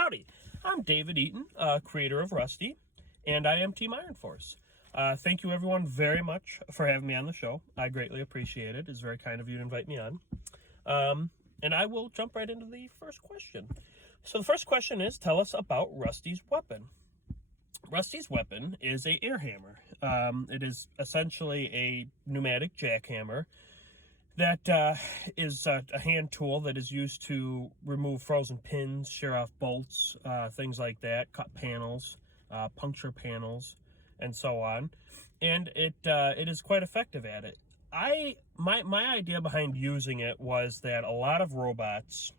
Howdy, I'm David Eaton, creator of Rusty, and I am Team Iron Force. Thank you everyone very much for having me on the show. I greatly appreciate it. It's very kind of you to invite me on. And I will jump right into the first question. So the first question is, tell us about Rusty's weapon. Rusty's weapon is a air hammer. It is essentially a pneumatic jackhammer that is a hand tool that is used to remove frozen pins, shear off bolts, things like that, cut panels, puncture panels, and so on. And it is quite effective at it. My idea behind using it was that a lot of robots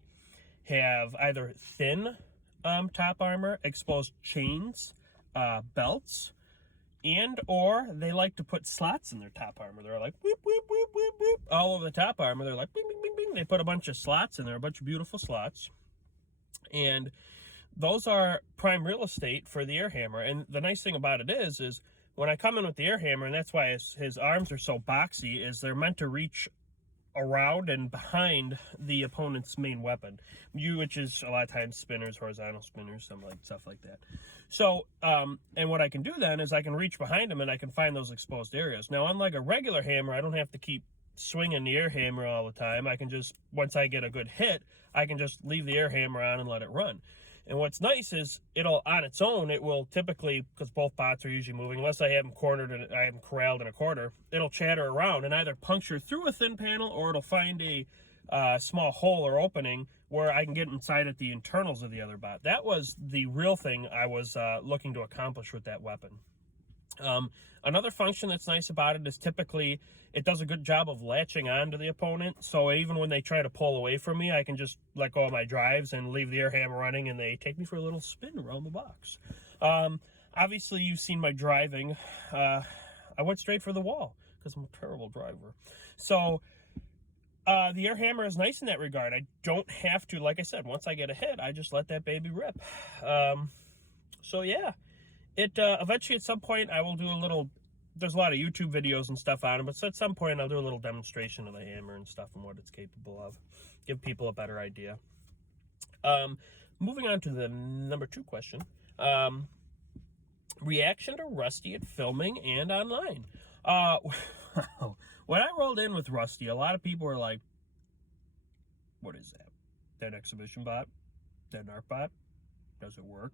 have either thin top armor, exposed chains, belts, and or they like to put slots in their top armor. They're like whoop whoop whoop whoop whoop all over the top armor. They're like bing bing bing bing. They put a bunch of slots in there, a bunch of beautiful slots, and those are prime real estate for the air hammer. And the nice thing about it is when I come in with the air hammer, and that's why his arms are so boxy, is they're meant to reach around and behind the opponent's main weapon, which is a lot of times spinners, horizontal spinners, stuff like that. So, and what I can do then is I can reach behind them and I can find those exposed areas. Now, unlike a regular hammer, I don't have to keep swinging the air hammer all the time. I can just, once I get a good hit, I can just leave the air hammer on and let it run. And what's nice is it'll, on its own, it will typically, because both bots are usually moving, unless I have them cornered and I have them corralled in a corner, it'll chatter around and either puncture through a thin panel or it'll find a small hole or opening where I can get inside at the internals of the other bot. That was the real thing I was looking to accomplish with that weapon. Another function that's nice about it is typically it does a good job of latching on to the opponent. So even when they try to pull away from me, I can just let go of my drives and leave the air hammer running and they take me for a little spin around the box. Obviously, you've seen my driving. I went straight for the wall because I'm a terrible driver. So the air hammer is nice in that regard. I don't have to, like I said, once I get a hit, I just let that baby rip. So yeah. It eventually at some point I will do a little, there's a lot of YouTube videos and stuff on it, but so at some point I'll do a little demonstration of the hammer and stuff and what it's capable of. Give people a better idea. Moving on to the number 2 question. Reaction to Rusty at filming and online. When I rolled in with Rusty, a lot of people were like, what is that? That exhibition bot? That NARC bot? Does it work?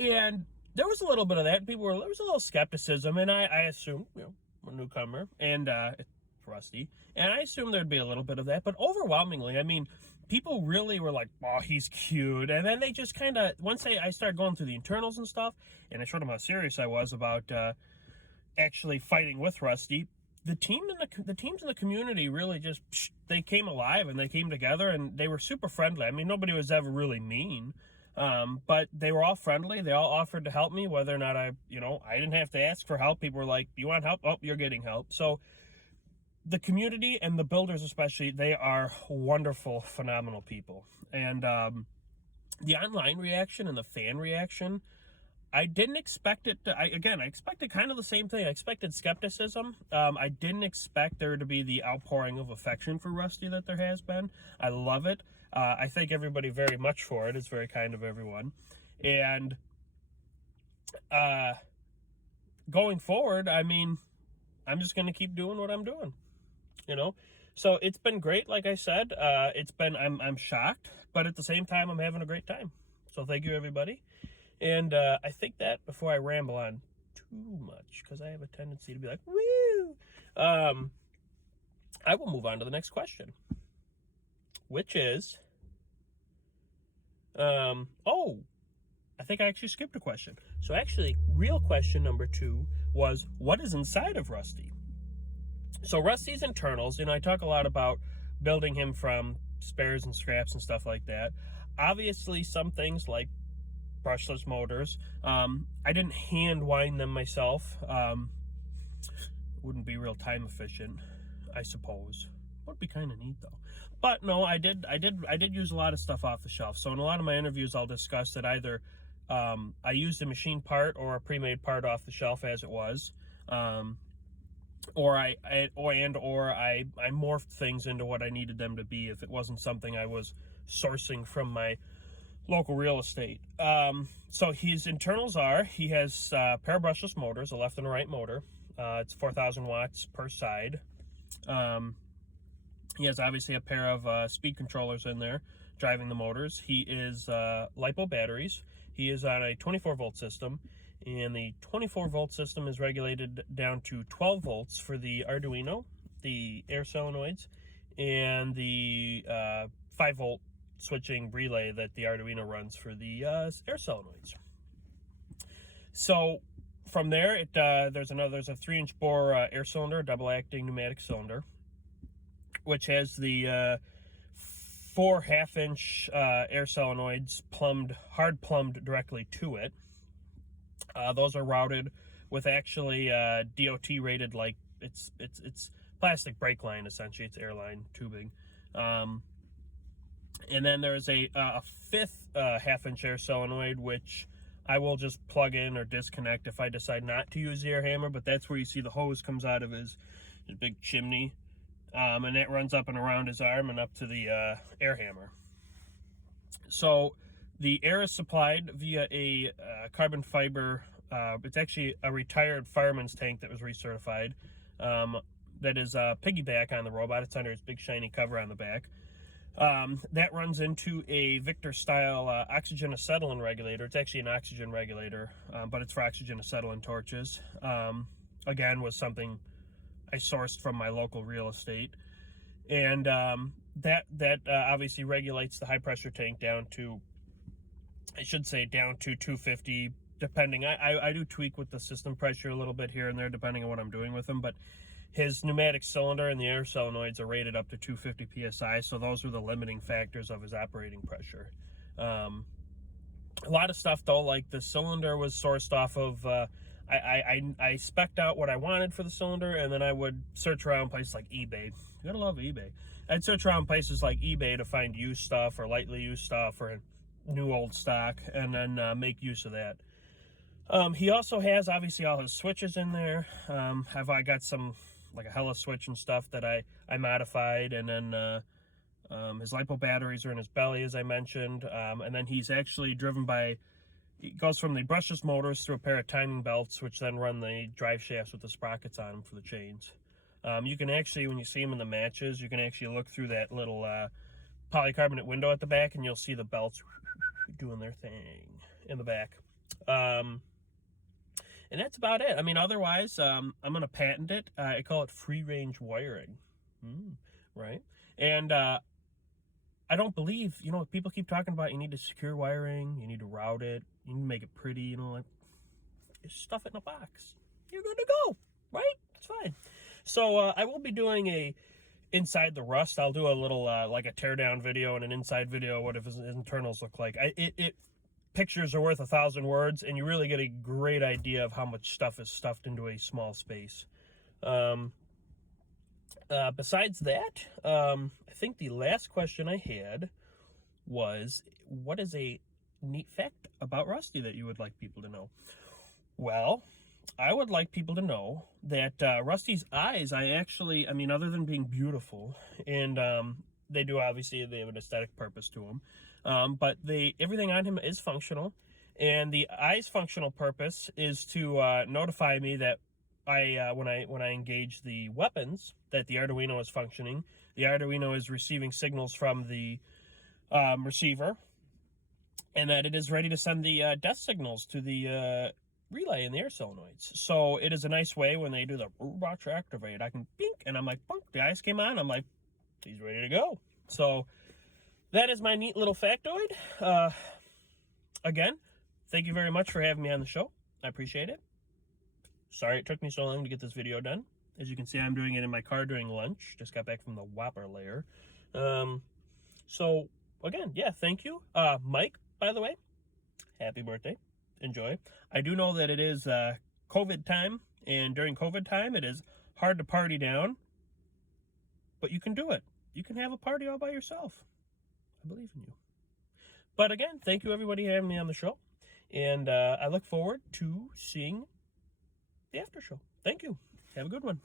And there was a little bit of that. There was a little skepticism, and I assumed, I'm a newcomer, and it's Rusty, and I assumed there'd be a little bit of that, but overwhelmingly, I mean, people really were like, oh, he's cute, and then they just kind of, once I started going through the internals and stuff, and I showed them how serious I was about actually fighting with Rusty, the teams in the community really just, they came alive, and they came together, and they were super friendly. I mean, nobody was ever really mean. But they were all friendly. They all offered to help me, whether or not I didn't have to ask for help. People were like, you want help? Oh, you're getting help. So the community and the builders especially, they are wonderful, phenomenal people. And the online reaction and the fan reaction, I didn't expect it to, I expected kind of the same thing. I expected skepticism. I didn't expect there to be the outpouring of affection for Rusty that there has been. I love it. I thank everybody very much for it. It's very kind of everyone. And going forward, I mean, I'm just going to keep doing what I'm doing, So it's been great, like I said. I'm shocked, but at the same time, I'm having a great time. So thank you, everybody. And I think that before I ramble on too much, because I have a tendency to be like, woo, I will move on to the next question, which is, I think I actually skipped a question. So actually, real question number 2 was, what is inside of Rusty? So Rusty's internals, I talk a lot about building him from spares and scraps and stuff like that. Obviously, some things like brushless motors. I didn't hand wind them myself. Wouldn't be real time efficient, I suppose. Would be kind of neat though. But no, I did use a lot of stuff off the shelf. So in a lot of my interviews, I'll discuss that either I used a machine part or a pre-made part off the shelf as it was, or I morphed things into what I needed them to be if it wasn't something I was sourcing from my local real estate. So his internals are, he has a pair of brushless motors, a left and a right motor. It's 4,000 watts per side. He has obviously a pair of speed controllers in there driving the motors. He is LiPo batteries. He is on a 24 volt system, and the 24 volt system is regulated down to 12 volts for the Arduino, the air solenoids, and the 5 volt switching relay that the Arduino runs for the air solenoids. So from there, there's a 3-inch bore air cylinder, double acting pneumatic cylinder, which has the 4 half-inch air solenoids hard plumbed directly to it. Those are routed with actually DOT rated, like it's plastic brake line, essentially. It's airline tubing. And then there's a 5th half-inch air solenoid, which I will just plug in or disconnect if I decide not to use the air hammer, but that's where you see the hose comes out of his big chimney, and that runs up and around his arm and up to the air hammer. So the air is supplied via a carbon fiber, it's actually a retired fireman's tank that was recertified, that is a piggyback on the robot. It's under its big shiny cover on the back. That runs into a Victor style oxygen acetylene regulator. It's actually an oxygen regulator, but it's for oxygen acetylene torches. Again, was something I sourced from my local real estate. And that obviously regulates the high pressure tank down to, I should say, down to 250, depending. I do tweak with the system pressure a little bit here and there, depending on what I'm doing with them, but his pneumatic cylinder and the air solenoids are rated up to 250 psi, so those are the limiting factors of his operating pressure. A lot of stuff, though, like the cylinder was sourced off of, I spec'd out what I wanted for the cylinder, and then I would search around places like eBay. You gotta love eBay. I'd search around places like eBay to find used stuff or lightly used stuff or new old stock, and then make use of that. He also has, obviously, all his switches in there. I got some, like a Hella switch and stuff that I modified, and then his LiPo batteries are in his belly, as I mentioned, and then he's actually driven by, it goes from the brushless motors through a pair of timing belts, which then run the drive shafts with the sprockets on them for the chains. You can actually, when you see them in the matches, you can actually look through that little polycarbonate window at the back, and you'll see the belts doing their thing in the back. And that's about it. I mean, otherwise, I'm going to patent it. I call it free-range wiring. Right? And I don't believe, people keep talking about you need to secure wiring, you need to route it, you need to make it pretty, like, just stuff it in a box. You're good to go, right? It's fine. So I will be doing a inside the rust. I'll do a little, like a teardown video and an inside video, what his internals look like. Pictures are worth 1,000 words, and you really get a great idea of how much stuff is stuffed into a small space. Besides that, I think the last question I had was, what is a neat fact about Rusty that you would like people to know? Well, I would like people to know that Rusty's eyes, other than being beautiful, and they have an aesthetic purpose to them, but everything on him is functional, and the eye's functional purpose is to notify me that when I engage the weapons, that the Arduino is functioning. The Arduino is receiving signals from the receiver, and that it is ready to send the death signals to the relay in the air solenoids. So it is a nice way when they do the robots activate, I can bink, and I'm like, bunk, the eyes came on, I'm like, he's ready to go. So that is my neat little factoid. Again, thank you very much for having me on the show. I appreciate it. Sorry it took me so long to get this video done. As you can see, I'm doing it in my car during lunch. Just got back from the Whopper layer. So, again, yeah, thank you. Mike, by the way, happy birthday. Enjoy. I do know that it is COVID time, and during COVID time, it is hard to party down, but you can do it. You can have a party all by yourself. I believe in you. But again, thank you, everybody, for having me on the show, and I look forward to seeing the after show. Thank you. Have a good one.